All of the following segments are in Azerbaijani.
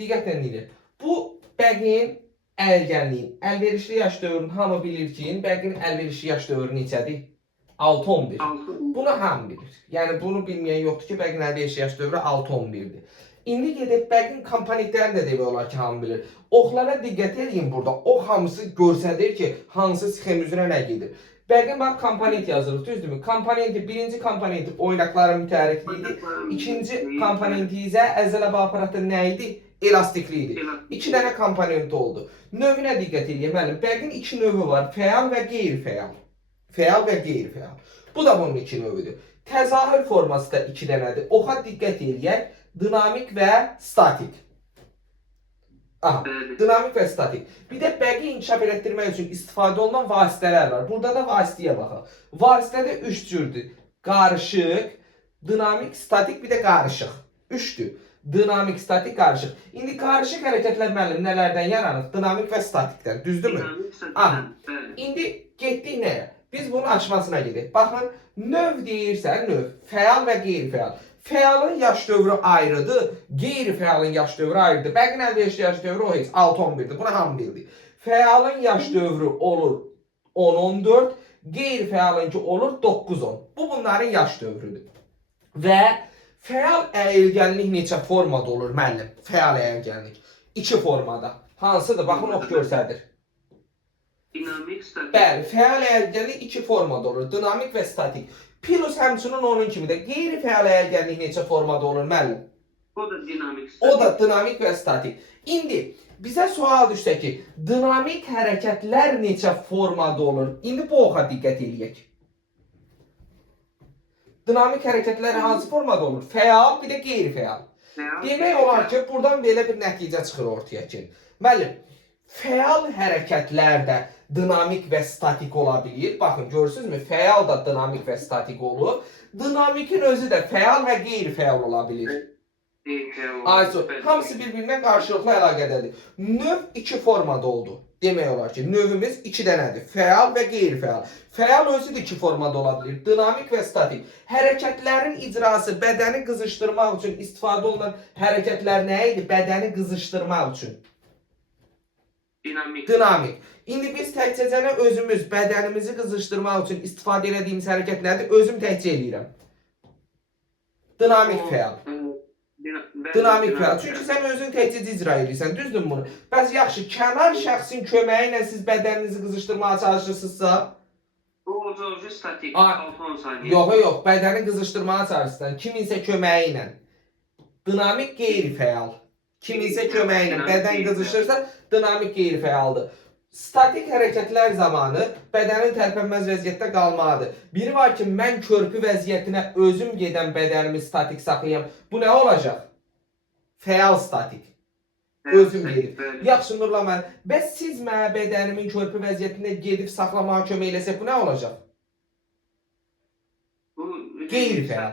Diqqətlə dinləyin. Bu bəqin əlgənliyin, əlverişli yaş dövrünü hamı bilir ki, bəqin əlverişli yaş dövrü neçədir? 6-11. Bunu hamı bilir. Yəni bunu bilməyən yoxdur ki, bəqin əlverişli yaş dövrü 6-11'dir. İndi gedib bəqin komponentlərini də demək olar ki, hamı bilir. Oxlara diqqət edin burada. Ox hamısı göstərir ki, hansı sxem üzrə nə gedir. Bəqin bax komponent yazırıq, düzdürmü? Komponenti, birinci komponenti oynaqların mütəhərrikliyi idi. İkinci komponenti isə əzələ aparatı nə idi? Elastikli idi. 2 dənə komponent oldu. Növünə diqqət edin. Müəllim, bəqin 2 növü var. Fəal və qeyri-fəal. Fəal və qeyri-fəal. Bu da bunun 2 növüdür. Təzahür forması da 2 dənədir. Oxa diqqət edək. Dinamik və statik. Aha, dinamik və statik. Bir də bəqi inkişaf etdirmək üçün istifadə olunan vasitələr var. Burada da vasitəyə baxaq. Vasitə də 3 cürdür. Qarışıq, dinamik, statik, bir də qarışıq. 3'dür. Dinamik, statik, qarışıq. İndi qarışıq hərəkətlər müəllim nələrdən yaranır? Dinamik və statikdən, düzdürmü? Aha. İndi getdik nəyə? Biz bunun açmasına gedək. Baxın, növ deyirsən, növ. Fəal və qeyri-fəal. Fəalın yaş dövrü ayrıdır, qeyri-fəalın yaş dövrü ayrıdır. Bəqin əlverişli yaş dövrü o heç 6-11'dir. Bunu hamı bildi. Fəalın yaş dövrü olur 10-14, qeyri-fəalınki olur 9-10. Bu bunların yaş dövrüdür. Və fəal əyilgənlik neçə formada olur müəllim? Fəal əyilgənlik 2 formada. Hansıdır? Baxın, ox göstərir. Dinamik, statik. Bəli, fəal əyilgənlik 2 formada olur. Dinamik və statik. Plus həmçinin onun kimi də qeyri-fəal əyilgənlik neçə formada olur müəllim? O da dinamik, statik. O da dinamik və statik. İndi bizə sual düşsə ki, dinamik hərəkətlər neçə formada olur? İndi bu oxa diqqət edək. Dinamik hərəkətlər hansı formada olur? Fəal, bir də qeyri-fəal. Demək olar ki, buradan belə bir nəticə çıxır ortaya ki, müəllim, fəal hərəkətlər də dinamik və statik ola bilir. Baxın, görürsünüzmü? Fəal da dinamik və statik olur. Dinamikin özü də fəal və qeyri-fəal ola bilir. Ayso, hamısı bir-birinə qarşılıqlı əlaqədədir. Növ 2 formada oldu. Demək olar ki, növümüz 2 dənədir. Fəal və qeyri-fəal. Fəal özü də 2 formada ola bilir. Dinamik və statik. Hərəkətlərin icrası, bədəni qızışdırmaq üçün istifadə olunan hərəkətlər nə idi? Bədəni qızışdırmaq üçün. Dinamik. İndi biz təkcə özümüz bədənimizi qızışdırmaq üçün istifadə etdiyimiz hərəkət nədir? Özüm təkcə eləyirəm. Dinamik fəal. Dinamik fəal. Çünki sən özün təkcə icra edirsən, düzdürmü bunu? Bəs yaxşı, kənar şəxsin köməyi ilə siz bədəninizi qızışdırmağa çalışırsınızsa? O statik, 6-10 saniyə. Yox, bədəni qızışdırmağa çalışırsan, kiminsə köməyi ilə. Dinamik qeyri-fəal. Kiminsə köməyi ilə bədən qızışırsa, dinamik qeyri-fəaldır. Statik hərəkətlər zamanı bədənin tərpənməz vəziyyətdə qalmalıdır. Biri var ki, mən körpü vəziyyətinə özüm gedən bədənimi statik saxlayam. Bu nə olacaq? Fəal statik. Özüm gedib. Yaxşı, Nurla mən, bəs siz mənə bədənimin körpü vəziyyətində gedib saxlamağa kömək eləsək, bu nə olacaq? Qeyri-fəal.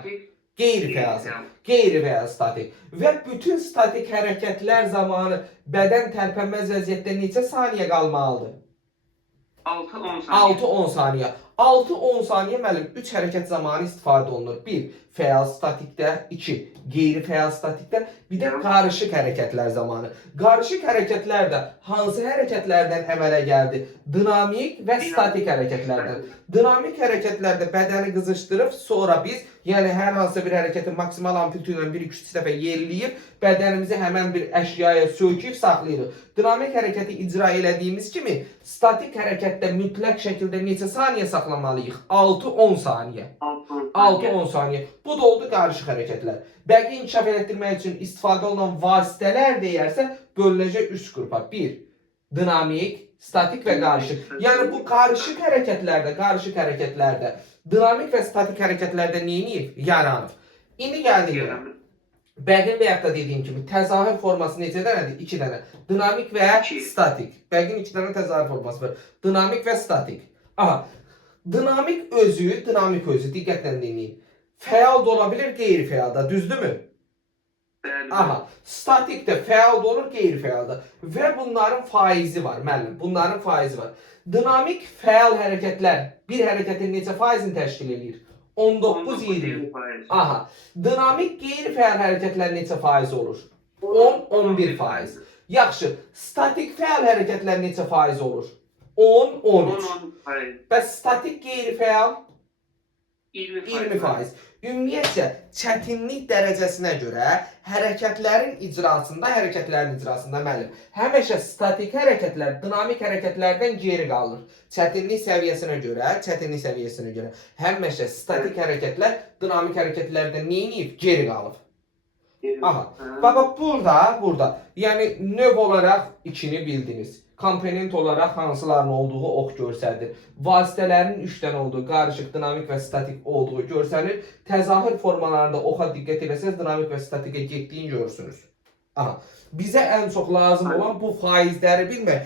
Qeyri-fəal statik. Və bütün statik hərəkətlər zamanı bədən tərpənməz vəziyyətdə neçə saniyə qalmalıdır? 6-10 saniyə. 6-10 saniyə. 6-10 saniyə müəllim 3 hərəkət zamanı istifadə olunur. 1. Fəal statikdə, 2. Qeyri-fəal statikdə, bir də qarışıq hərəkətlər zamanı. Qarışıq hərəkətlər də hansı hərəkətlərdən əmələ gəldi? Dinamik və statik hərəkətlərdən. Dinamik hərəkətlərdə bədəni qızışdırıb, sonra biz, yəni hər hansı bir hərəkətin maksimal amplitudu ilə 1-2-3 dəfə yerləyib, bədənimizi həmən bir əşyaya söküb saxlayırıq. Dinamik hərəkəti icra elədiyimiz kimi, statik hərəkətdə mütləq şəkildə neçə saniyə saxlamalıyıq? 6-10 saniyə. 6-10 saniyə. Bu da oldu qarışıq hərəkətlər. Bəqi inkişaf etdirmək üçün istifadə olunan vasitələr deyərsə, bölünəcək 3 qrupa. 1. Dinamik, statik və qarışıq. Yəni bu qarışıq hərəkətlərdə, dinamik və statik hərəkətlərdə neyini yaranır? İndi gəldik. Bəqin və yaxud da dediyim kimi təzahür forması neçə dənədir? 2 dənə. Dinamik və statik. Bəqin 2 dənə təzahür forması var. Dinamik və statik. Aha. Dinamik özü, diqqətlə dinləyin. Fəal da ola bilir, qeyri-fəal da, düzdürmü? Aha. Statik də fəal da olur, qeyri-fəal da. Və bunların faizi var, müəllim. Bunların faizi var. Dinamik fəal hərəkətlər bir hərəkətin neçə faizini təşkil edir? 19-20. Aha. Dinamik qeyri-fəal hərəkətlər neçə faiz olur? 10-11%. Yaxşı, statik fəal hərəkətlər neçə faiz olur? 10-13. 10%. Bəs statik qeyri-fəal 20%. 20%. Ümumiyyətcə, çətinlik dərəcəsinə görə hərəkətlərin icrasında müəllim, həmişə statik hərəkətlər dinamik hərəkətlərdən geri qalır. Çətinlik səviyyəsinə görə həmişə statik hərəkətlər dinamik hərəkətlərdən neyiniyib? Geri qalıb. Aha. Bax burada. Yəni növ olaraq 2-ni bildiniz. Komponent olaraq hansılarının olduğu ox göstərir. Vasitələrin 3 dənə olduğu, qarışıq, dinamik və statik olduğu göstərir. Təzahür formalarında oxa diqqət etsəz, dinamik və statikə getdiyini görürsünüz. Aha. Bizə ən çox lazım olan bu faizləri bilmək.